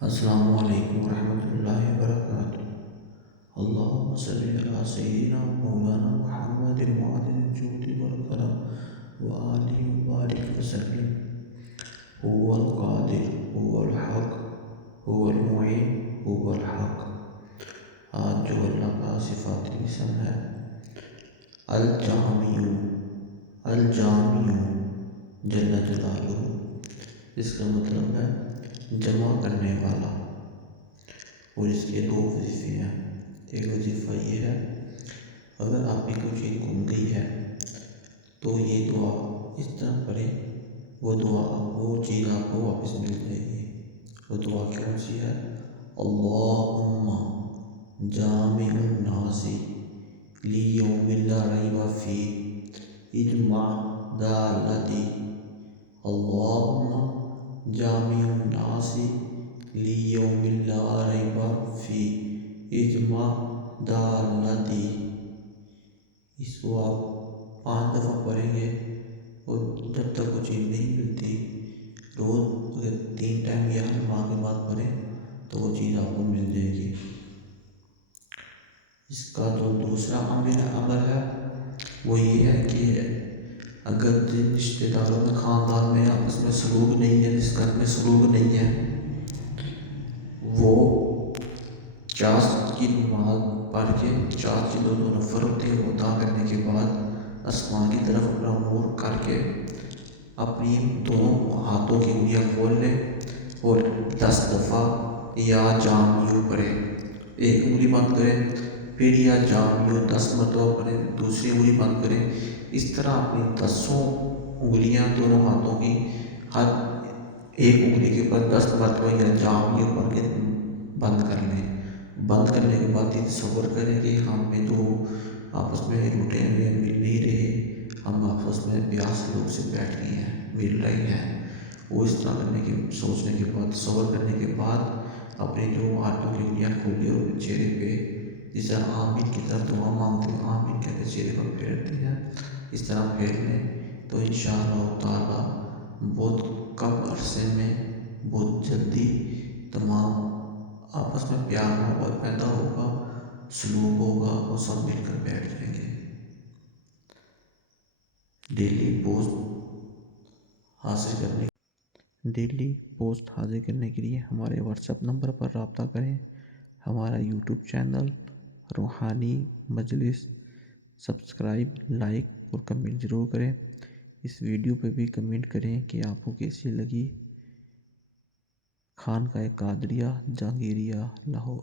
السلام علیکم ورحمۃ اللہ وبرکاتہ۔ اللہم صلی علی سیدنا مولانا محمد معدن الجود والکرم وآلہ وبارک وسلم۔ هو القادر هو الحق هو المعین هو الحق۔ آج جو اللہ کا صفات اسم ہے الجامع، الجامع جل جلالہ، اس کا مطلب ہے جمع کرنے والا، اور اس کے دو وظیفے ہیں۔ ایک وظیفہ یہ ہے اگر آپ کی کوئی چیز گم گئی ہے تو یہ دعا اس طرح پڑھیں، وہ چیز آپ کو واپس مل جائے گی۔ وہ دعا کون سی ہے؟ اللہم جامع الناس لیوم لا ریب فیہ اجمع ضالتی۔ اللہم جامع الناس لیوم لا ریب فیہ اجمع ضالتی۔ اس کو آپ 5 دفعہ پڑھیں گے، اور جب تک وہ چیز نہیں ملتی، روز اگر 3 ٹائم یا ماں کے بعد پڑھیں تو وہ چیز آپ کو مل جائے گی۔ اس کا جو دوسرا عمل ہے وہ یہ ہے کہ اگر جن رشتہ داروں میں، خاندان میں آپس میں سلوک نہیں ہے، جس گھر میں سلوک نہیں ہے، وہ چاش کی نماز پڑھ کے، چاش جو 2 نفر ہوتے ہیں وہ ادا کرنے کے بعد آسمان کی طرف اپنا منہ کر کے اپنی دونوں ہاتھوں کی انگلیاں کھول لے اور 10 دفعہ یا جامع پڑھے۔ ایک انگلی بند کرے، پھر یا جامع 10 مرتبہ پڑھے، دوسری انگلی بند کرے۔ اس طرح اپنی 10 انگلیاں دونوں ہاتھوں کی ہر ایک انگلی کے اوپر 10 مرتبہ یا جامع پڑھ کے بند کر لیں۔ بند کرنے کے بعد یہ تصور کریں کہ ہم میں تو آپس میں روٹے ہوئے مل نہیں رہے، ہم آپس میں پیار سلوک سے بیٹھ گئے ہیں، مل رہے ہیں۔ وہ اس طرح کرنے کے سوچنے کے بعد، تصور کرنے کے بعد اپنے جو ہاتھوں کی انگلیاں کھولی اور چہرے پہ جس طرح آمین کی طرف دعا مانگتے ہیں، آمین کہتے چہرے پر پھیرتے ہیں، اس طرح پھیر لیں تو انشاءاللہ تعالی بہت کم عرصے میں، بہت جلدی تمام آپس میں پیار محبت پیدا ہوگا، سلوک ہوگا، اور سب مل کر بیٹھ جائیں گے۔ ڈیلی پوسٹ حاصل کرنے کے لیے ہمارے واٹس ایپ نمبر پر رابطہ کریں۔ ہمارا یوٹیوب چینل روحانی مجلس سبسکرائب، لائک اور کمنٹ ضرور کریں۔ اس ویڈیو پہ بھی کمنٹ کریں کہ آپ کو کیسی لگی۔ خانقاہ قادریہ جہانگیریہ لاہور۔